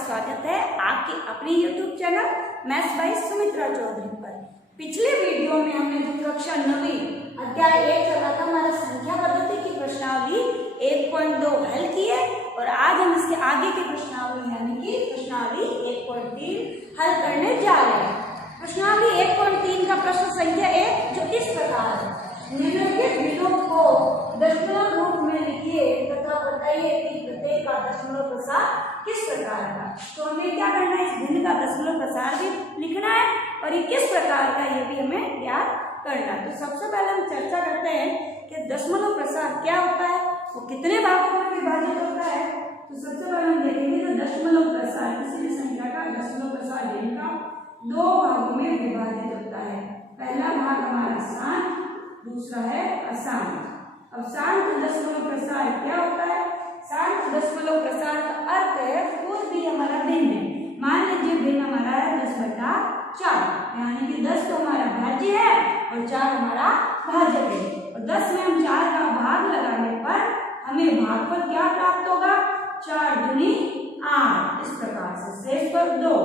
स्वागत है आपके अपने YouTube channel maths by Sumitra Chaudhary पर। पिछले वीडियो में हमने जो कक्षा 9वीं अध्याय 1 चला था हमारा संख्या पद्धति की प्रश्नावली 1.2 हल की है और आज हम इसके आगे की प्रश्नावली यानी कि प्रश्नावली 1.3 हल करने जा रहे हैं। प्रश्नावली 1.3 का प्रश्न संख्या 1 जो इस प्रकार है, निम्नलिखित भिन्नों को दशमलव रूप में लिखिए तथा बताइए कि प्रत्येक का दशमलव प्रसार किस प्रकार का। तो हमें क्या करना है, इस भिन्न का दशमलव प्रसार भी लिखना है और ये किस प्रकार का ये भी हमें याद करना है। तो सबसे पहले हम चर्चा करते हैं कि दशमलव प्रसार क्या होता है, वो कितने भागों में विभाजित होता है। तो सबसे पहले हम देखेंगे जो दशमलव प्रसार किसी भी संख्या का दशमलव प्रसार जिनका 2 भागों में विभाजित होता है। पहला भाग हमारा शांत, दूसरा है अशांत। अब शांत दशमलव प्रसार क्या होता है? शांत दशमलव प्रसार का अर्थ है कोई भी हमारा भिन्न है। मान लीजिए भिन्न हमारा है 10/4 यानी कि 10 तो हमारा भाज्य है और 4 हमारा भाजक है और 10 में हम 4 का भाग लगाने पर हमें भागफल क्या प्राप्त होगा? 4 दूनी 8। इस प्रकार से शेष पर 2।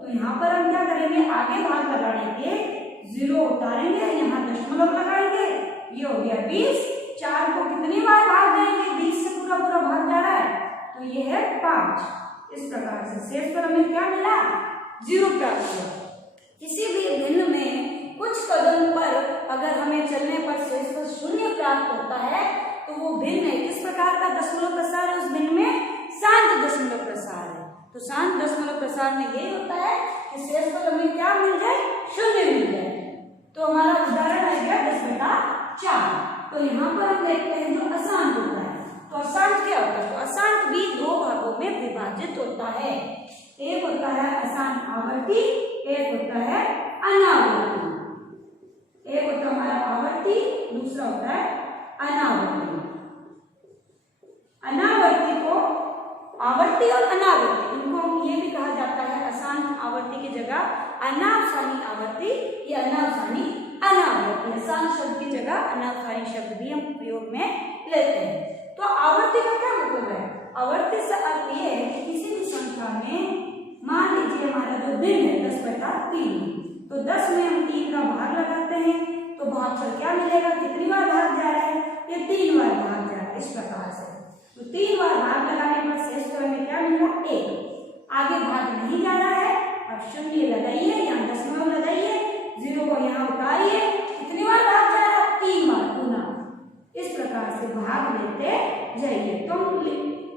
तो यहाँ पर हम क्या करेंगे, आगे भाग लगाने के 0 उतारेंगे, यहाँ दशमलव लगाएंगे, ये हो गया 20। 4 को कितनी बार भाग देंगे? 20 से पूरा पूरा भाग जा रहा है तो ये है 5। इस प्रकार से शेष पर हमें क्या मिला? 0 प्राप्त हुआ। किसी भी भिन्न में कुछ कदम पर अगर हमें चलने पर शेष पर 0 प्राप्त होता है तो वो भिन्न है। किस प्रकार का दशमलव प्रसार है उस भिन्न में? शांत दशमलव प्रसार है। तो शांत दशमलव प्रसार में यही होता है कि शेष पर हमें क्या मिल जाए? 0 मिल जाए। तो हमारा उदाहरण आ गया 10/4। तो यहाँ पर हम देखते हैं जो अशांत होता है। तो अशांत क्या होता है? तो अशांत भी 2 भागों में विभाजित होता है। एक होता है अशांत आवर्ती, एक होता है अनावर्ती। एक होता है हमारा आवर्ती, दूसरा होता है अनावर्ती। अनावर्ती को आवर्ती और अनावर्ती इनको ये भी कहा जाता है अशांत आवर्ती की जगह अनावसानी आवर्ती या अनावसानी अनावर्ती। अशांत शब्द की जगह अनावसानी शब्द भी हम प्रयोग में लेते हैं। तो आवर्ती का क्या मतलब है? आवर्ती से अर्थ ये है कि किसी भी संख्या में मान लीजिए हमारा जो भिन्न है 10/3, तो 10 में हम 3 का भाग लगाते हैं तो भाग पर क्या मिलेगा? कितनी बार भाग जा रहा है? ये 3 बार भाग जा रहा है। इस प्रकार से तो 3 बार भाग लगाने पर शेष पर हमें क्या मिला? 1। आगे भाग नहीं जा रहा है, अब 0 लगाइए, यहाँ दशमलव लगाइए, 0 को यहाँ उतारिए, कितनी बार भाग जा रहा है? 3 बार पुनः। इस प्रकार से भाग लेते जाइए तो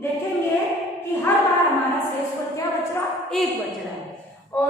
देखेंगे कि हर बार हमारा शेष पर क्या बच रहा? 1 बच रहा है और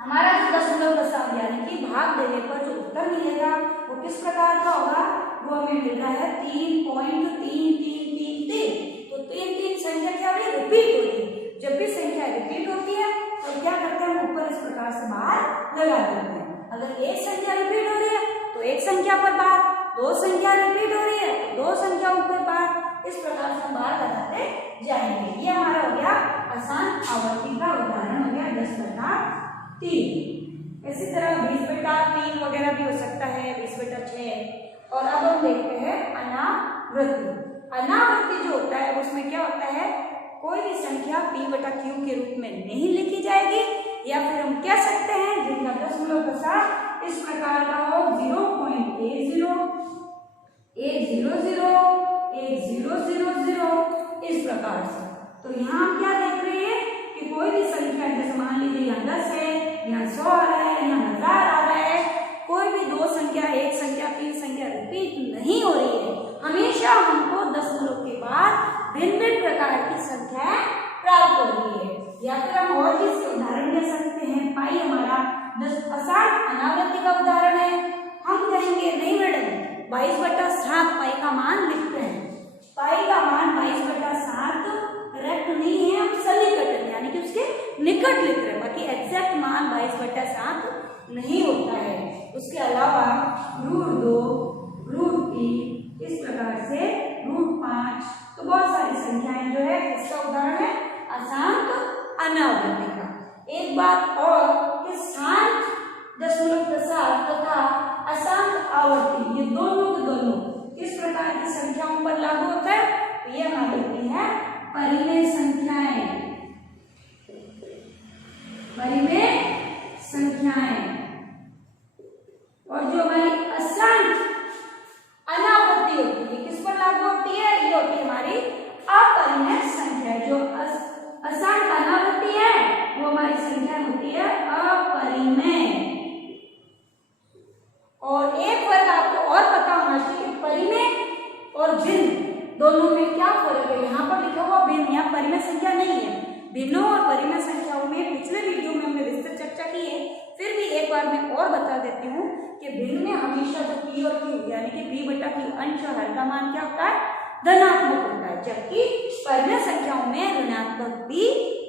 हमारा जो दशमलव प्रसार यानी कि भाग देने पर जो उत्तर मिलेगा वो किस प्रकार का होगा? वो हमें मिल रहा है 3.3333। तो 3 संख्या क्या हुई? रिपीट होती है। जब भी संख्या रिपीट होती है तो क्या करते हैं? हम ऊपर इस प्रकार से बाहर लगा देते हैं। अगर एक संख्या रिपीट हो रही है तो एक संख्या पर बाहर, 2 संख्या रिपीट हो रही है तो 2 संख्या ऊपर बाहर, इस प्रकार से हम बाहर लगाते जाएंगे। ये हमारा हो गया अशांत आवर्ती का उदाहरण हो गया 10/3। इसी तरह 20/3 वगैरह भी हो सकता है, 20/6। और अब हम देखते हैं अनावर्ती। अनावर्ती जो होता है उसमें क्या होता है? कोई भी संख्या p/q के रूप में नहीं लिखी जाएगी या फिर हम कह सकते हैं जिनका दशमलव प्रसार इस प्रकार का हो 0.10 100 1000 इस प्रकार से। तो यहाँ हम क्या देख रहे हैं कि कोई भी संख्या जैसे मान लीजिए यहाँ 10 है, यहाँ 100 आ रहा है, यहाँ 1000 आ रहा है, कोई भी 2 संख्या, 1 संख्या, 3 संख्या रिपीट नहीं हो रही है। हमेशा हमको दशमलव के बाद भिन्न भिन्न प्रकार की संख्या प्राप्त हो रही है। या फिर हम और भी उदाहरण दे सकते हैं। पाई हमारा अशांत अनावर्ती का उदाहरण है। हम कहेंगे नहीं मैडम 22/7 पाई का मान लिखते हैं। पाई का मान 22/7 करेक्ट नहीं है, हम सन्निकटन यानी कि उसके निकट लिख रहे हैं, बाकी एग्जैक्ट मान 22/7 नहीं होता है। उसके अलावा √2 √3 इस प्रकार से √5 तो बहुत सारी संख्याएं जो है इसका उदाहरण है अशांत अनावर्ती का। एक बात और कि शांत दशमलव प्रसार तथा अशांत आवर्ती ये दोनों के दोनों इस प्रकार की संख्याओं पर लागू होता है। तो ये हमारी होती है परिमेय संख्याएं। भिन्नों और परिमेय संख्याओं में पिछले वीडियो में हमने विस्तृत चर्चा की है, फिर भी एक बार मैं और बता देती हूँ कि भिन्न में हमेशा जो p और q यानी कि p बटा q अंश और हर का मान क्या होता है, धनात्मक होता है, जबकि परिमेय संख्याओं में ऋणात्मक भी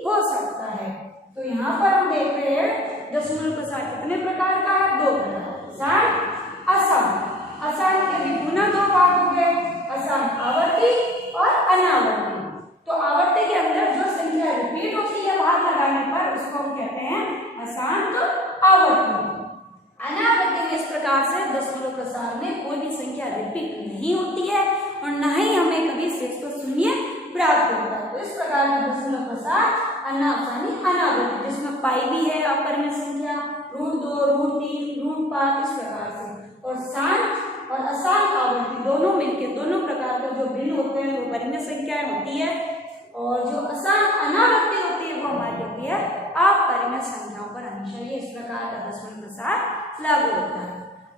हो सकता है। तो यहाँ पर हम देख रहे हैं दशमलव प्रसार कितने प्रकार का है, 2 प्रकार, सार असार। असार के भी पुनः 2 भाग हो गए, असार आवर्ती और अनावर्ती। तो आवर्ती के अंदर जो संख्या रिपीट होती है भाग लगाने पर उसको हम कहते हैं अशांत आवर्ती। अनावर्ती में इस प्रकार से दशमलव प्रसार में कोई भी संख्या रिपीट नहीं होती है और न ही हमें कभी शेष को शून्य प्राप्त होता है। तो इस प्रकार का दशमलव प्रसार अनावसानी अनावर्ती, जिसमें पाई भी है अपरिमेय संख्या, √2, √3, √5 इस प्रकार से, और शांत और अशांत आवर्ती दोनों मिलकर दोनों प्रकार के जो भिन्न होते हैं वो परिमेय संख्याएं होती है, और जो अशांत अनावर्ती होती है वो हमारी होती है अपरिमेय संख्याओं पर हमेशा ये इस प्रकार का दशमलव प्रसार लागू होता है।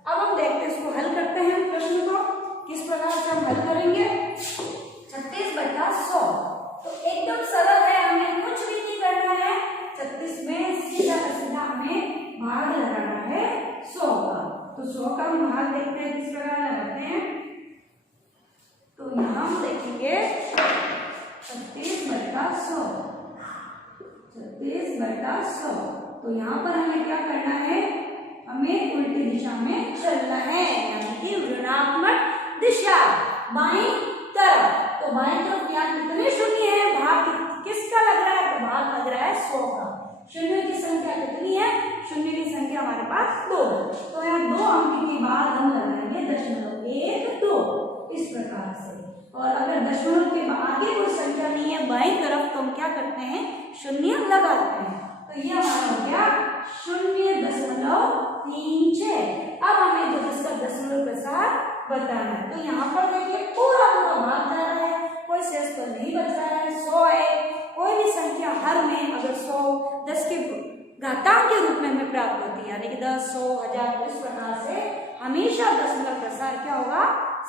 अब हम देखते हैं इसको हल करते हैं प्रश्न को, किस प्रकार से हम हल करेंगे। 36/100 तो एकदम सरल है, हमें कुछ भी नहीं करना है। 36 में सीधा का सीधा हमें भाग लगाना है 100 का। तो 100 का हम भाग देखते हैं किस प्रकार लगाते हैं। तो यहाँ हम देखेंगे 36/100, 36/100। तो यहाँ पर हमें क्या करना है, हमें उल्टी दिशा में चलना है, यानी कि ऋणात्मक दिशा बाईं तरफ। तो बाईं तरफ यहाँ कितने शून्य है, भाग किसका लग रहा है, तो भाग लग रहा है 100 का। शून्य की संख्या कितनी है, शून्य की संख्या हमारे पास 2, तो यहाँ 2 अंक की बात हम लगाएंगे 0.12 इस प्रकार से। और अगर दशमलव के आगे कोई संख्या नहीं है बाईं तरफ तो हम क्या करते हैं, शून्य लगाते हैं। तो ये हमारा हो गया 0.36। अब हमें जो इसका दशमलव प्रसार बताना है। तो यहाँ पर देखिए पूरा पूरा भाग जा रहा है, कोई शेष तो नहीं बच रहा है, 100 है। कोई भी संख्या हर में अगर 100 10 के घातांक के रूप में हमें प्राप्त होती है, यानी कि 10, 100, 1000, इस प्रकार से हमेशा दशमलव प्रसार क्या होगा,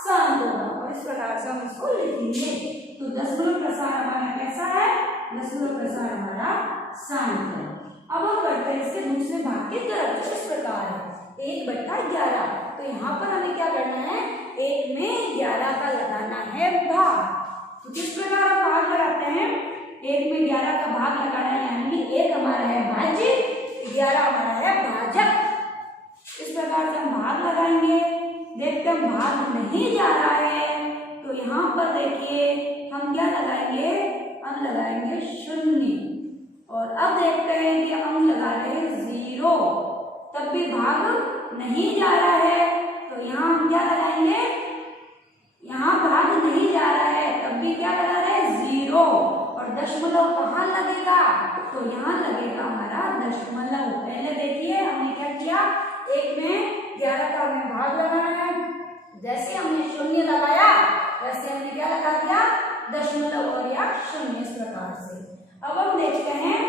शांत होगा। और इस प्रकार से हम इसको लिखेंगे। तो दशमलव प्रसार हमारा कैसा है, दशमलव प्रसार हमारा शांत है। अब हम करते हैं इसके दूसरे भाग की तरफ, इस प्रकार है 1/11। तो यहाँ पर हमें क्या करना है, 1 में 11 का लगाना है भाग। तो किस प्रकार हम भाग लगाते हैं, 1 में 11 का भाग लगाना है, यानी कि 1 हमारा है भाज्य, 11 हमारा है भाजक। इस प्रकार से हम भाग लगाएंगे। देखते हैं भाग नहीं जा रहा है, तो यहाँ पर देखिए हम क्या लगाएंगे, हम लगाएंगे 0। और अब देखते हैं कि हम लगा रहे हैं 0, तब भी भाग नहीं जा रहा है। तो यहाँ हम क्या लगाएंगे, यहाँ भाग नहीं जा रहा है तब भी क्या लगा रहे हैं 0। और दशमलव कहाँ लगेगा, तो यहाँ लगेगा हमारा दशमलव। पहले देखिए हमने क्या किया, 1 में 11 का हमें भाग लगाना है, जैसे हमने 0 लगाया वैसे हमने क्या लगा दिया, दशमलव और या 0 इस प्रकार से। अब हम देखते हैं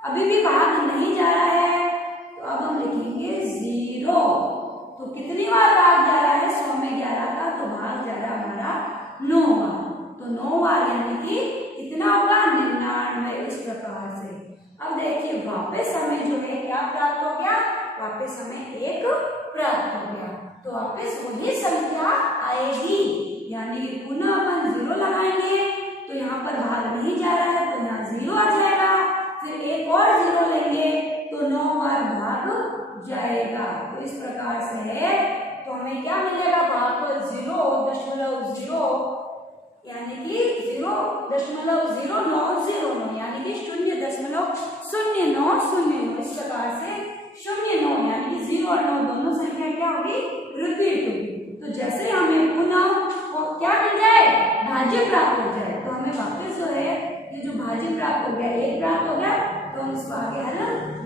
अभी भी भाग नहीं जा रहा है, तो अब हम लिखेंगे 0। तो कितनी बार भाग जा रहा है 100 में 11 का, तो भाग जा रहा है हमारा 9 बार। तो 9 बार यानी कि कितना होगा, 99 इस प्रकार से। अब देखिए वापस हमें जो है क्या प्राप्त हो गया, वापस हमें 1 प्राप्त हो गया। तो वापस वही संख्या आएगी, यानी कि पुनः अपन 0 लगाएंगे। तो यहाँ पर भाग नहीं जा रहा है तो यहाँ 0 आ जाएगा, फिर एक और 0 लेंगे तो 9 बार भाग जाएगा। तो इस प्रकार से है, तो हमें क्या मिलेगा, भागफल 0.0 यानी कि 0.0909 यानी कि 0.0909 इस प्रकार से 0.9 यानी कि 0 और 9 दोनों संख्या क्या होगी, रिपीट होगी। तो जैसे हमें पुनः क्या मिल जाए, भाज्य प्राप्त हो जाए, तो हमें वापस जो है ये जो भाज्य प्राप्त हो गया, 1 प्राप्त हो गया, तो हम इसको आगे हल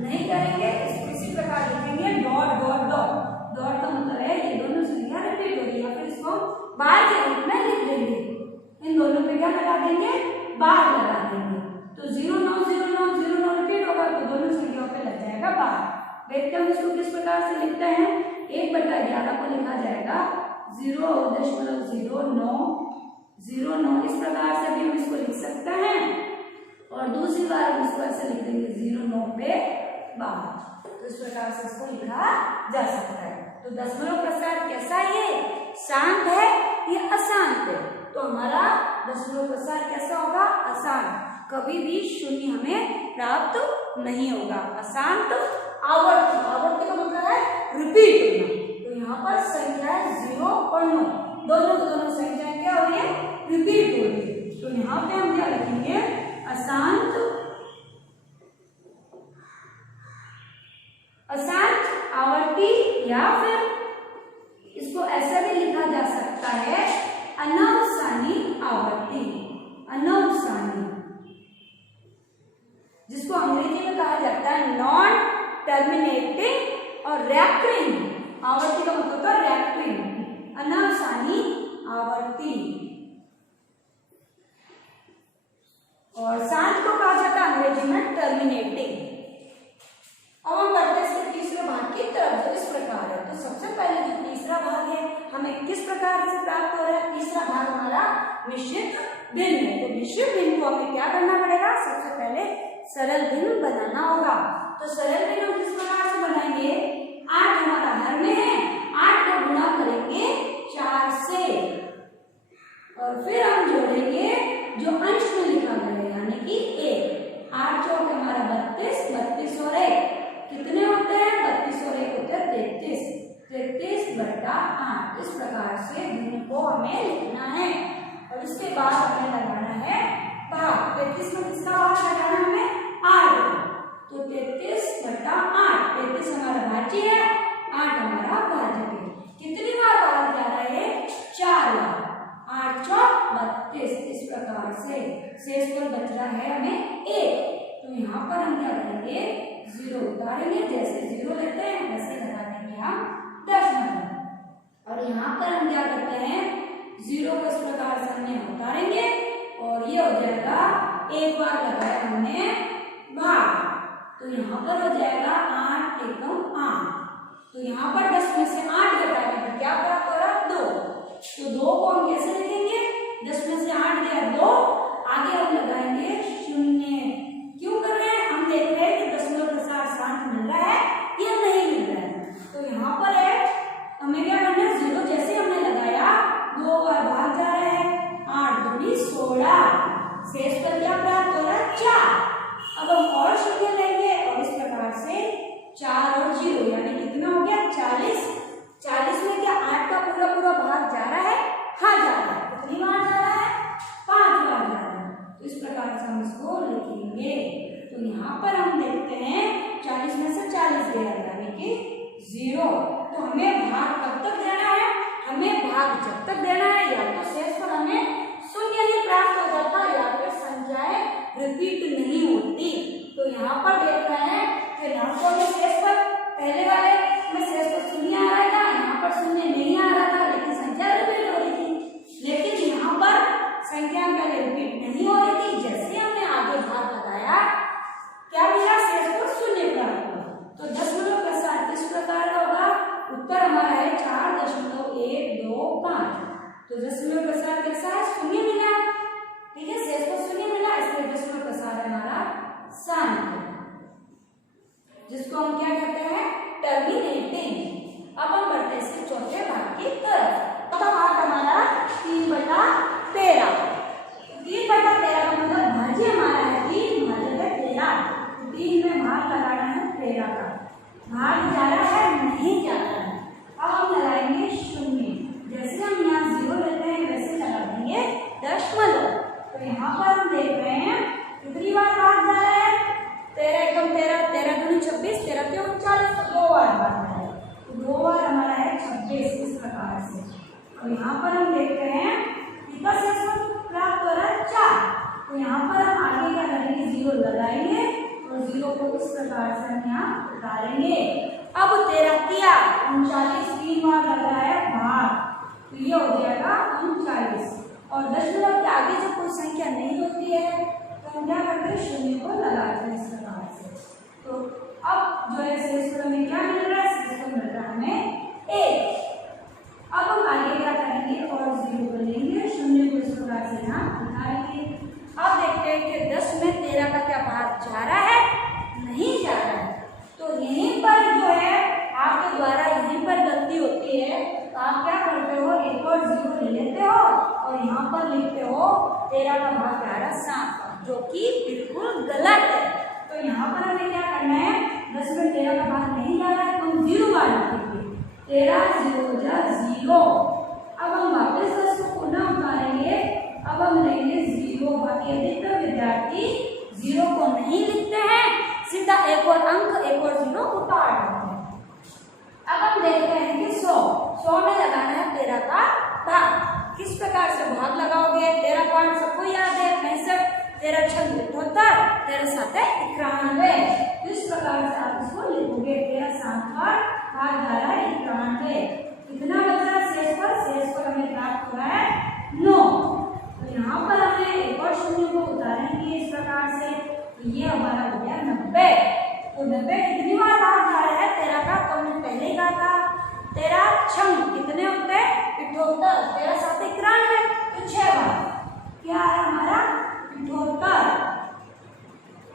नहीं करेंगे, इसको इसी प्रकार लिखेंगे डॉट डॉट डॉट। डॉट का मतलब है ये दोनों संख्या रिपीट हो रही है, फिर इसको बार के रूप में लिख देंगे। इन दोनों पे क्या लगा देंगे, बार लगा देंगे। तो 0.90909 रिपीट होगा तो दोनों संख्याओं पे लग जाएगा बार। देखते हैं इसको किस प्रकार से लिखते हैं। 1/11 को लिखा जाएगा 0.0909 इस प्रकार से भी हम इसको लिख सकते हैं। और दूसरी सरल से लिख देंगे 0 9 पे 12। तो इस प्रकार से इसको लिखा जा सकता है। तो दशमलव प्रसार कैसा है, ये शांत है या अशांत है? तो हमारा दशमलव प्रसार कैसा होगा, अशांत। कभी भी शून्य हमें प्राप्त नहीं होगा। अशांत आवर्ती, आवर्ती का मतलब है रिपीट होना। तो यहाँ पर संख्या है 0 और 9, दोनों की दोनों संख्या क्या हो रही है, रिपीट हो रही है। तो यहाँ पे हम क्या लिखेंगे, अशांत, अशांत आवर्ती, या फिर इसको ऐसा भी लिखा जा सकता है अनावसानी आवर्ती, अनावसानी, जिसको अंग्रेजी में कहा जाता है नॉन टर्मिनेटिंग और रैकरिंग। आवर्ती का मतलब है रैकरिंग, अनावसानी आवर्ती। और शांत को कहा जाता है अंग्रेजी में टर्मिनेटिंग। अब हम बढ़ते हैं इसके तीसरे भाग की तरफ, जो इस प्रकार है। तो सबसे पहले जो तीसरा भाग है हमें किस प्रकार से प्राप्त हो रहा है, तीसरा भाग हमारा मिश्रित भिन्न है। तो मिश्रित भिन्न को हमें क्या करना पड़ेगा, सबसे पहले सरल भिन्न बनाना होगा। तो सरल भिन्न हम किस प्रकार से बनाएंगे, 8 हमारा हर में है, 8 को गुणा करेंगे 4 से, और फिर हम जोड़ेंगे जो अंश में लिखा गया है यानी कि 1। 8 चौक हमारा 32, 32 और 1 कितने होते हैं, 32 और 1 होते हैं 33, 33 बटा 8। इस प्रकार से भिन्न को हमें लिखना है। और इसके बाद हमें लगाना है भाग। 33 में किसका भाग लगाना है हमें, 8। तो 33 बटा 8, 33 हमारा भाज्य है, 8 हमारा भाजक है। कितनी बार भाग जा रहा है, 4 बार। 8 चौक 32। इस प्रकार से शेष पर बच रहा है हमें 1। तो यहाँ पर हम क्या करेंगे, 0 उतारेंगे, जैसे 0 लेते हैं वैसे लगा देंगे हम दशमलव। और यहाँ पर हम क्या करते हैं, 0 को इस प्रकार से हमने उतारेंगे और ये हो जाएगा, एक बार लगाया हमने भाग, तो यहाँ पर हो जाएगा 8 एकम 8। तो यहाँ पर 10 में से 8 घटाएंगे तो क्या प्राप्त हो रहा है, 2। तो 2 को हम कैसे लिखेंगे, 10 में से 8 गया 2, आगे हम लगाएंगे 0। क्यों कर रहे हैं, हम देख रहे हैं कि दशमलव प्रसार शांत मिल रहा है या नहीं मिल रहा है। तो यहाँ पर है हमें क्या करना है, 0 जैसे हमने लगाया 2 बार भाग जा रहा है, 8 दूनी 16, शेष पर क्या प्राप्त हो रहा है, 4। अब हम और शून्य लेंगे और इस प्रकार से 4 और 0 यानी कितना हो गया, 40। 40 में क्या 8 का पूरा भाग जा रहा है, हाँ जा रहा है। कितनी बार जा रहा है, 5 बार जा रहा है। तो इस प्रकार से हम इसको लिखेंगे। तो यहाँ पर हम देखते हैं 40 में से 40 गया यानी कि 0। तो हमें भाग कब तक देना है, हमें भाग जब तक देना है या तो शेष पर हमें शून्य ही प्राप्त हो जाता है या फिर संख्याएं रिपीट नहीं होती। तो यहाँ पर देख रहे हैं कि नामकों में शेष पर, पहले वाले में शेष पर शून्य आ रहा था, यहाँ पर शून्य नहीं आ रहा था लेकिन संख्या रिपीट हो रही थी। लेकिन यहाँ पर संख्या पहले रिपीट नहीं हो रही थी, जैसे हमने आगे भाग लगाया क्या मिला, शेष पर शून्य प्राप्त हुआ। तो दशमलव प्रसार किस प्रकार का होगा, उत्तर हमारा है 4.125। तो दशमलव प्रसार कैसा है, शून्य मिला, ठीक है, शेष पर शून्य मिला, इसलिए दशमलव प्रसार हमारा शांत, जिसको हम क्या कहते हैं, टर्मिनेटिंग। अब हम बढ़ते हैं इसके चौथे भाग की तरफ। चौथा भाग हमारा 3/13। 3/13 का मतलब भाज्य हमारा है 3, भाजक है 13। 3 में भाग लगाना है 13 का, भाग जा रहा है नहीं जा रहा है। अब हम लगाएंगे 0, जैसे हम यहाँ 0 लेते हैं वैसे लगा देंगे दशमलव। तो यहाँ पर हम देख रहे हैं कितनी बार भाग जा रहा है, 13 एकम 13, 13 दूनी 26, 13 के 39, 2 बार भाग जा रहा है। तो 2 बार हमारा है 26। इस प्रकार से और यहाँ पर हम देखते हैं कितना शेष प्राप्त हो रहा है, 4। तो यहाँ पर हम आगे क्या करेंगे, 0 लगाएंगे और 0 को इस प्रकार से हम यहाँ उतारेंगे। अब 13 किया 39, 3 बार लगा है भाग, तो ये हो जाएगा 39। और दशमलव के आगे जब कोई संख्या नहीं होती है तो हम क्या करते हैं, शून्य को लगाते हैं इस प्रकार से। तो अब जो है शेष हमें क्या मिल रहा है, शेष मिल रहा है हमें 1। अब हम आगे क्या करेंगे और 0 को लेंगे, शून्य को इस प्रकार से यहाँ उतारेंगे। अब देखते हैं कि 10 में 13 का क्या भाग भाग जा रहा है, नहीं जा रहा है। तो यहीं पर जो है आपके द्वारा यहीं पर गलती होती है। तो आप क्या करते हो, एक और 0 ले लेते हो और यहाँ पर लिखते हो 13 का भाग 11 7, जो कि बिल्कुल गलत है। तो यहाँ पर हमें क्या करना है, 10 में 13 का भाग नहीं जा रहा है तो हम 0 बार लिखेंगे, 13 0 जा 0। अब हम वापस 10 को पुनः उतारेंगे, अब हम लेंगे 0। बाकी अधिकतर विद्यार्थी 0 को नहीं लिखते हैं, सीधा एक और अंक एक और 0 उतार देते हैं। अब हम देखते हैं कि 100 में लगाना है 13 का भाग। किस प्रकार से भाग लगाओगे, 13 पॉइंट सबको याद है 65, 13 6 78, 13 7 91। इस प्रकार से आप इसको लिखोगे, 13 7 पर भाग जा रहा है 91। कितना बच रहा है शेष पर, शेष पर हमें प्राप्त हुआ है 9। तो यहाँ पर हमें एक और शून्य को उतारेंगे इस प्रकार से, ये हमारा हो गया 90। तो 90 कितनी बार भाग जा रहा है 13 का, तो हमने पहले ही कहा था 13 6 कितने होते हैं 78, 13 7 91, तो 6 बार क्या है हमारा 78।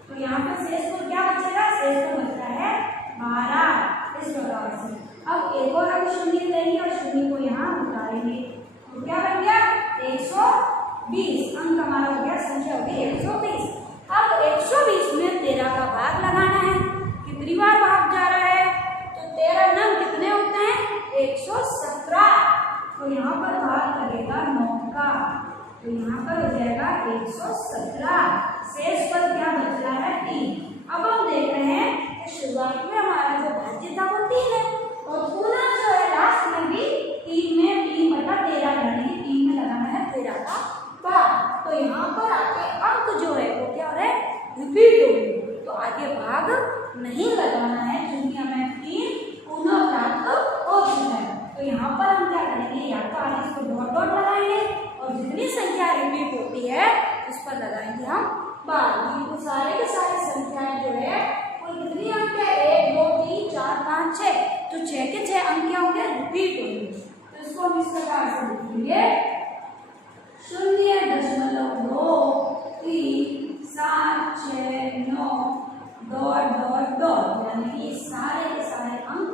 तो यहाँ पर शेष को क्या बचेगा, शेष को बचता है 12। इस प्रकार से अब एक और हम शून्य लेंगे और शून्य को यहाँ उतारेंगे, तो क्या बन गया 120। अंक हमारा हो गया, संख्या हो गई 120। अब 120 में 13 का भाग लगाना है, कितनी बार भाग जा रहा है, तो 13 नंग कितने होते हैं 117। तो यहाँ पर भाग लगेगा 9 का, तो यहाँ पर हो जाएगा 117। शेष पर क्या बच रहा है 3। अब हम देख रहे हैं कि शुरुआत में हमारा जो भाज्य था वो 3 है और पुनः जो है लास्ट में भी 3 में 3/13 यानी 3 में लगाना है 13 का भाग। तो यहाँ पर आगे अंक जो है वो क्या हो रहा है रिपीट हो गई, तो आगे भाग नहीं लगाना है क्योंकि हमें 3 पुनः प्राप्त हो चुका है। तो यहाँ पर हम क्या करेंगे, या तो आगे इसको डॉट डॉट लगाएंगे और जितनी संख्या रिपीट होती है उस पर लगाएंगे हम बार। तो सारे के सारे संख्याएं जो है वो कितनी अंक है 1 2 3 4 5 6, तो 6 के 6 अंक क्या होंगे रिपीट होंगे। तो इसको हम इस प्रकार से लिखेंगे 0.2 3 7 6 9 डॉट डॉट डॉट, यानी कि सारे के सारे अंक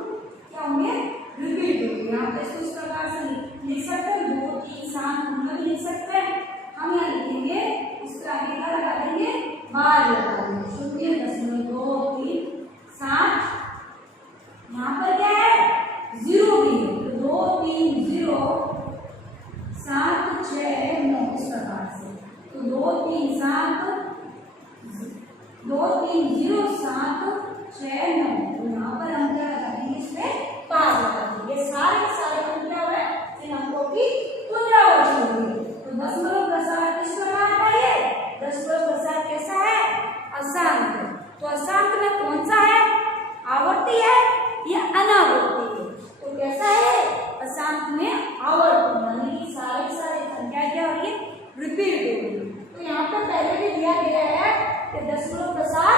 क्या होंगे रिपीट होंगे। यहाँ पे इसको इस प्रकार से लिख सकते हैं 2 3 7 भी लिख सकते हैं। हम यहाँ लिखेंगे इसका आगे क्या लगा देंगे बार लगा देंगे 0.2 3 7। यहाँ पर क्या है 0 भी है, तो 2 3 0 7 6 9 इस प्रकार से। तो 2 3 7 2 3 0 7 6 9, तो यहाँ पर हम क्या लगा देंगे इसमें पार लगा देंगे। सारे सारे अंक क्या हुए इन अंकों की पुनरावृत्ति होगी। तो दशमलव प्रसार किस प्रकार का है, दशमलव प्रसार कैसा है अशांत। तो अशांत में कौन सा है, आवर्ती है या अनावर्ती है, तो कैसा है अशांत में आवर्ती, यानी कि सारे संख्या क्या हो रही है रिपीट हो रही है। तो यहाँ पर पहले भी दिया गया है कि दशमलव प्रसार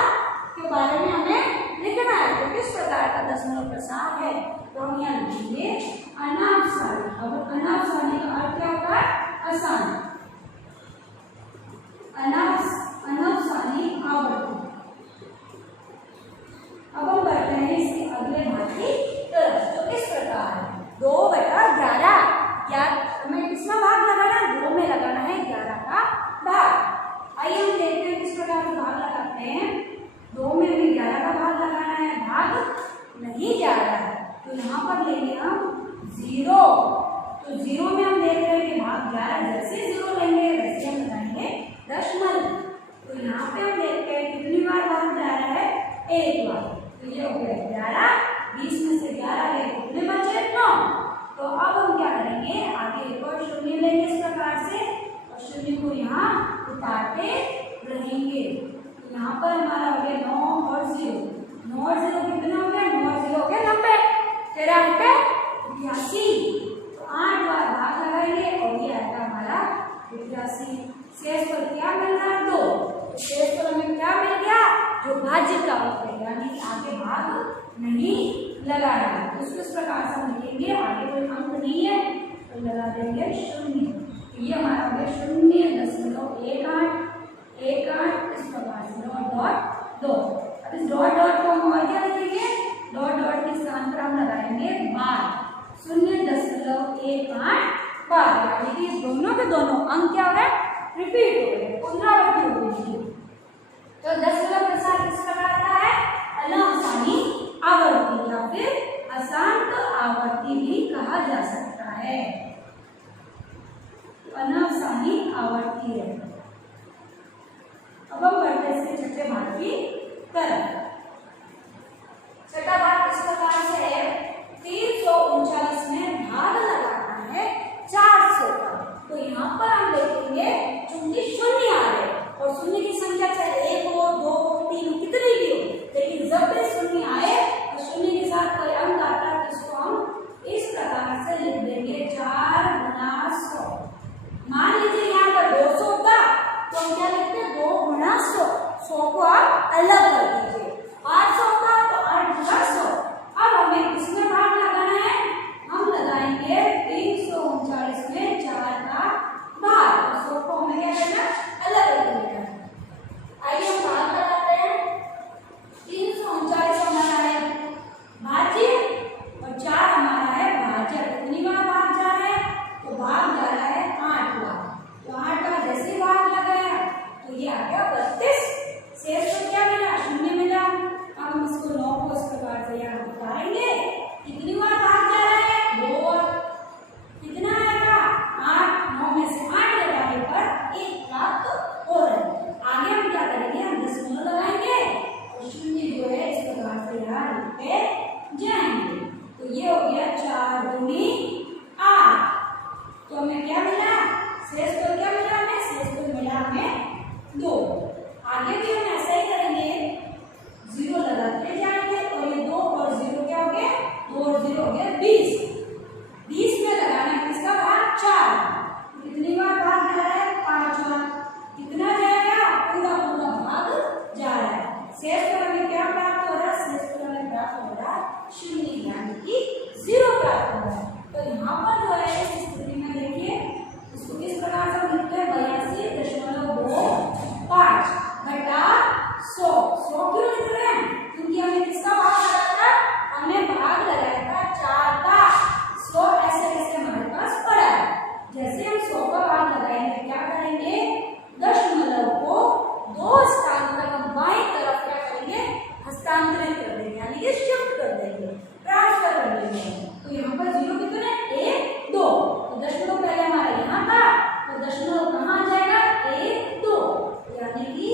के बारे में हमें लिखना है, तो किस प्रकार का दशमलव प्रसार है, तो हम यहाँ लिखेंगे अनाप सारणी। अब अनाप सारणी का अर्थ क्या होता है अशांत, अनाप सारणी आवर्ती। अब हम बढ़ते हैं इसके अगले भाग की तरफ, तो किस प्रकार है 2/11। क्या हमें किसमें भाग लगाना है, 2 में लगाना है 11 का भाग। आइए हम देखते हैं किस प्रकार से भाग लगाते हैं। 2 में भी 11 का भाग लगाना है, भाग नहीं जा रहा है, तो यहाँ पर लेंगे हम 0। तो 0 में हम देख रहे हैं कि भाग 11, जैसे 0 लेंगे वैसे हम लगाएंगे दशमलव। तो यहाँ पे हम देखते हैं कितनी बार भाग जा रहा है 1 बार, तो ये हो गया 11, 20 में से 11 गए कितने बचे 9। तो अब हम क्या करेंगे, आगे एक और शून्य लेंगे इस प्रकार से और शून्य को यहाँ उतारते रहेंगे। तो यहाँ पर हमारा हो गया 9 और 0, 9 और 0 कितने हो गया, 9 और 0 हो गया 90, 13 रुपये 82। तो 8 बार भाग लगाएंगे और ये आएगा हमारा 82। शेष पर क्या मिल रहा है 2, तो शेष पर हमें क्या मिल गया जो भाज्य का अंक है, यानी कि आगे भाग नहीं लगा रहा है। तो इस प्रकार से हम लिखेंगे, आगे कोई अंक नहीं है तो लगा देंगे 0। ये हमारा हो गया 0.18 इस प्रकार से डॉट 2। अब इस डॉट डॉट को हम और क्या लिखेंगे, डॉट डॉट के स्थान पर हम लगाएंगे 0.185 यानी कि दोनों के दोनों अंक क्या हो रहे हैं, रिपीट हो रहे हैं, पुनरावृत्ति हो रही है। तो दशमलव प्रसार किस प्रकार का है, अनासानी आवर्ती या फिर अशांत आवर्ती भी कहा जा सकता है, अनासानी आवर्ती है। अब हम बढ़ते हैं इसके छठे भाग की तरफ। छठा भाग इस प्रकार से है, 339 में भाग लगाना है 400 का। तो यहाँ पर हम देखेंगे चूंकि शून्य आ रहे और शून्य की संख्या चाहे 1 हो, 2 हो, 3 हो, कितनी भी हो, लेकिन जब भी शून्य आए और शून्य के साथ कोई अंक आता है तो इसको हम इस प्रकार से लिख देंगे 4 गुना 100। मान लीजिए यहाँ पर 200 होता तो हम क्या लिखते हैं 2 गुना 100, 100 को आप अलग कर दीजिए। 800 होता तो 8 गुना 100। अब हमें किसमें भाग लगाना है, हम लगाएंगे 339 में 4 का भाग, 100 को हमें क्या करना अलग कर देना। आइए हम भाग लगाते हैं। 339 हमारा है भाज्य और 4 हमारा है भाजक। कितनी बार भाग जा रहा है, तो भाग जा रहा है 8 बार। तो 8 बार जैसे भाग लगाया तो ये आ गया 32। शेष को क्या मिला, शून्य मिला। अब हम इसको 9 को इस प्रकार से यहाँ उतारेंगे। कितनी बार भाग जा रहा है, 2। कितना आएगा 8, 9 में से 8 लगाने पर 1 प्राप्त हो रहा है। आगे हम क्या करेंगे, हम दशमलव लगाएंगे और शून्य जो है इस प्रकार से यहाँ लिखते जाएंगे। तो ये हो गया 4 दूनी 8। तो हमें क्या मिला, शेष तो क्या मिला हमें, शेष तो मिला हमें 2। आगे भी हम ऐसा ही करेंगे, 0 लगाते जाएंगे और ये 2 और 0 क्या हो गया, 2 और 0 हो गया 20। 20 में लगाना है किसका भाग, 4। कितनी बार भाग जा रहा है, 5 बार। कितना जाएगा, पूरा पूरा भाग जा रहा है। शेष पर हमें क्या प्राप्त हो रहा है, शेष पर हमें प्राप्त हो रहा है 0 यानी कि 0 प्राप्त हो रहा है। तो यहाँ पर जो है इस स्थिति में देखिए इसको किस प्रकार से लिखते हैं, 82.25 घटा 100। 100 क्यों लिख रहे हैं, क्योंकि हमें किसका भाग लगाया था, हमने भाग लगाया था 4 का। 100 ऐसे ऐसे हमारे पास पड़ा है। जैसे हम 100 का भाग लगाएंगे क्या करेंगे, दशमलव को 2 स्थान तक हम बाईं तरफ क्या करेंगे, हस्तांतरित कर देंगे यानी कि शिफ्ट कर देंगे, ट्रांसफर कर देंगे। तो यहाँ पर 0 कितने, 1 2। तो दशमलव पहले हमारा यहाँ था तो दशमलव कहाँ आ जाएगा, 1 2 यानी कि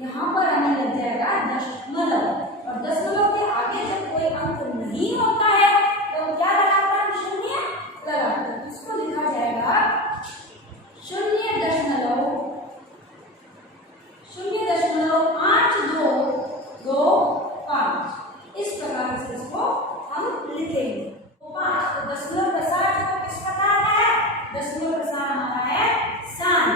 यहाँ पर हमें लग जाएगा दशमलव। और दशमलव के आगे जब कोई अंक नहीं होता है तो क्या लगाते हैं, 0 लगाते हैं। इसको लिखा जाएगा 0.8225। इस प्रकार से इसको हम लिखेंगे। 5 तो दशमलव प्रसार किस प्रकार का है, दशमलव प्रसार हमारा है शांत।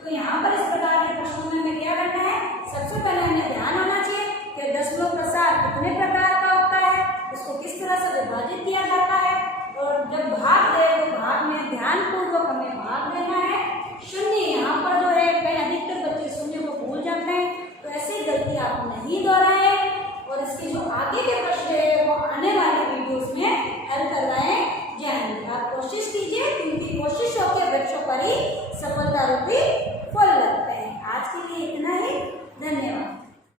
तो यहाँ पर इस प्रकार के प्रश्नों में हमें क्या करना है, सबसे पहले हमें ध्यान होना चाहिए कि दशमलव प्रसार कितने प्रकार का होता है, इसको किस तरह से विभाजित किया जाता है, और जब भाग दे तो भाग में ध्यानपूर्वक हमें भाग देना है। शून्य यहाँ पर जो है कई अधिकतर बच्चे शून्य को भूल जाते हैं, तो ऐसी गलती आप नहीं दोहराएं और इसके जो आगे के प्रश्न है वो आने वाले वीडियोस में हल करवाए जाएंगे। आप कोशिश कीजिए, क्योंकि कोशिशों के वृक्षों पर ही सफलता रूपी फल लगते हैं। आज के लिए इतना ही, धन्यवाद।